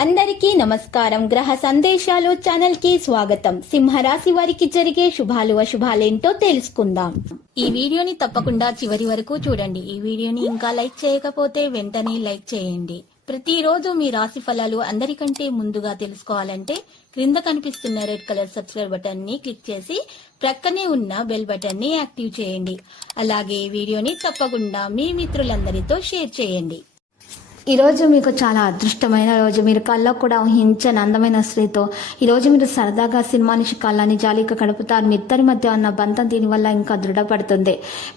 అందరికీ నమస్కారం. గ్రహ సందేశాలు ఛానల్ కి స్వాగతం. సింహరాశి వారికి జరిగే శుభాలు అశుభాలేంటో తెలుసుకుందాం. ఈ వీడియోని తప్పకుండా చివరి వరకు చూడండి. ఈ వీడియోని ఇంకా లైక్ చేయకపోతే వెంటనే లైక్ చేయండి. ప్రతిరోజు మీ రాశి ఫలాలు అందరికంటే ముందుగా తెలుసుకోవాలంటే క్రింద కనిపిస్తున్న రెడ్ కలర్ సబ్స్క్రైబ్ బటన్ ని క్లిక్ చేసి ప్రక్కనే ఉన్న బెల్ బటన్ ని యాక్టివ్ చేయండి. అలాగే వీడియోని తప్పకుండా మీ మిత్రులందరితో షేర్ చేయండి. ఈరోజు మీకు చాలా అదృష్టమైన రోజు. మీరు కల్లో కూడా ఊహించని అందమైన స్త్రీతో ఈరోజు మీరు సరదాగా సినిమా నిషికాలని జాలీగా గడుపుతారు. మీ ఇద్దరి మధ్య ఉన్న బంధం దీనివల్ల ఇంకా దృఢపడుతుంది.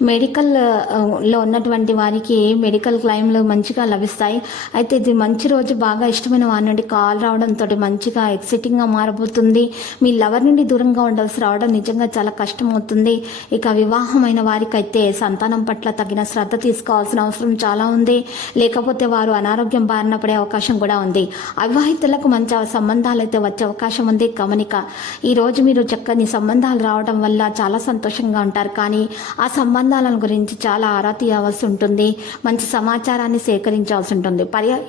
మెడికల్లో ఉన్నటువంటి వారికి మెడికల్ క్లైమ్లు మంచిగా లభిస్తాయి. అయితే ఇది మంచి రోజు. బాగా ఇష్టమైన వారి నుండి కాల్ రావడంతో మంచిగా ఎక్సైటింగ్గా మారబోతుంది. మీ లవర్ నుండి దూరంగా ఉండాల్సి రావడం నిజంగా చాలా కష్టం అవుతుంది. ఇక వివాహమైన వారికైతే సంతానం పట్ల తగిన శ్రద్ధ తీసుకోవాల్సిన అవసరం చాలా ఉంది. లేకపోతే వారు అనారోగ్యం బారిన పడే అవకాశం కూడా ఉంది. అవివాహితులకు మంచి సంబంధాలు అయితే వచ్చే అవకాశం ఉంది. గమనిక, ఈ రోజు మీరు చక్కని సంబంధాలు రావడం వల్ల చాలా సంతోషంగా ఉంటారు. కానీ ఆ సంబంధాలను గురించి చాలా ఆరా తీయవలసి ఉంటుంది. మంచి సమాచారాన్ని సేకరించాల్సి ఉంటుంది.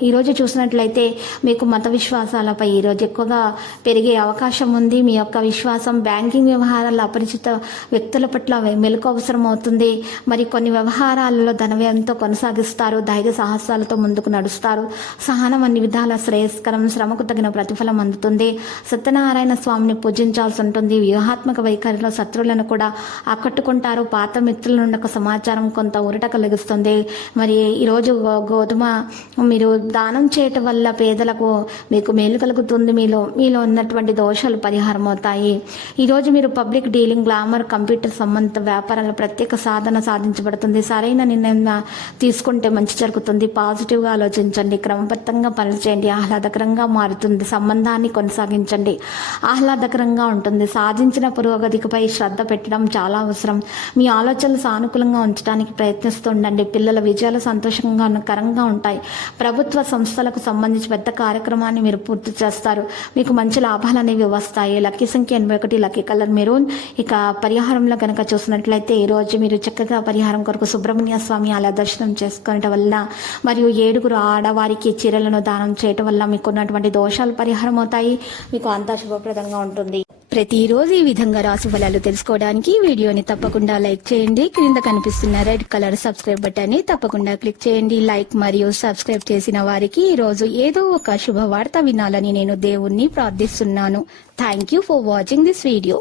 ఈరోజు చూసినట్లయితే మీకు మత విశ్వాసాలపై ఈరోజు ఎక్కువగా పెరిగే అవకాశం ఉంది. మీ యొక్క విశ్వాసం బ్యాంకింగ్ వ్యవహారాల అపరిచిత వ్యక్తుల పట్ల మెలకు అవసరం అవుతుంది. మరి కొన్ని వ్యవహారాలలో ధన వ్యయంతో కొనసాగిస్తారు. ధైర్య సాహసాలతో ముందుకు నడుస్తారు. సహనం అన్ని విధాల శ్రేయస్కరం. శ్రమకు తగిన ప్రతిఫలం అందుతుంది. సత్యనారాయణ స్వామిని పూజించాల్సి ఉంటుంది. వ్యూహాత్మక వైఖరిలో శత్రువులను కూడా ఆకట్టుకుంటారు. పాత మిత్రుల నుండి ఒక సమాచారం కొంత ఊరట కలిగిస్తుంది. మరి ఈరోజు గోధుమ మీరు దానం చేయటం వల్ల పేదలకు మీకు మేలు కలుగుతుంది. మీలో ఉన్నటువంటి దోషాలు పరిహారం అవుతాయి. ఈరోజు మీరు పబ్లిక్ డీలింగ్, గ్లామర్, కంప్యూటర్ సంబంధిత వ్యాపారాల ప్రత్యేక సాధన సాధించబడుతుంది. సరైన నిర్ణయం తీసుకుంటే మంచి జరుగుతుంది. పాజిటివ్గా ఆలోచించండి. క్రమబద్ధంగా పనులు చేయండి. ఆహ్లాదకరంగా మారుతుంది. సంబంధాన్ని కొనసాగించండి. ఆహ్లాదకరంగా ఉంటుంది. సాధించిన పురోగతిపై శ్రద్ధ పెట్టడం చాలా అవసరం. మీ ఆలోచనలు సానుకూలంగా ఉంచడానికి ప్రయత్నిస్తుండండి. పిల్లల విజయాలు సంతోషకరంగా ఉంటాయి. ప్రభుత్వ సంస్థలకు సంబంధించి పెద్ద కార్యక్రమాన్ని మీరు పూర్తి చేస్తారు. మీకు మంచి లాభాలు అనేవి వస్తాయి. లక్కీ సంఖ్య 81, లక్కీ కలర్ మెరూన్. ఇక పరిహారంలో కనుక చూసినట్లయితే ఈరోజు మీరు చక్కగా పరిహారం కొరకు సుబ్రహ్మణ్య స్వామి అలా దర్శనం చేసుకోవడం వల్ల మరియు 7 ఆడవారికి చీరలను దానం చేయటం వల్ల మీకు ఉన్నటువంటి దోషాలు పరిహారం అవుతాయి. మీకు అంతా శుభప్రదంగా ఉంటుంది. ప్రతిరోజు ఈ విధంగా రాశి ఫలాలు తెలుసుకోవడానికి వీడియోని తప్పకుండా లైక్ చేయండి. క్రింద కనిపిస్తున్న రెడ్ కలర్ సబ్స్క్రైబ్ బటన్ ని తప్పకుండా క్లిక్ చేయండి. లైక్ మరియు సబ్స్క్రైబ్ చేసిన వారికి ఈ రోజు ఏదో ఒక శుభవార్త వినాలని నేను దేవుణ్ణి ప్రార్థిస్తున్నాను. Thank you for watching this video.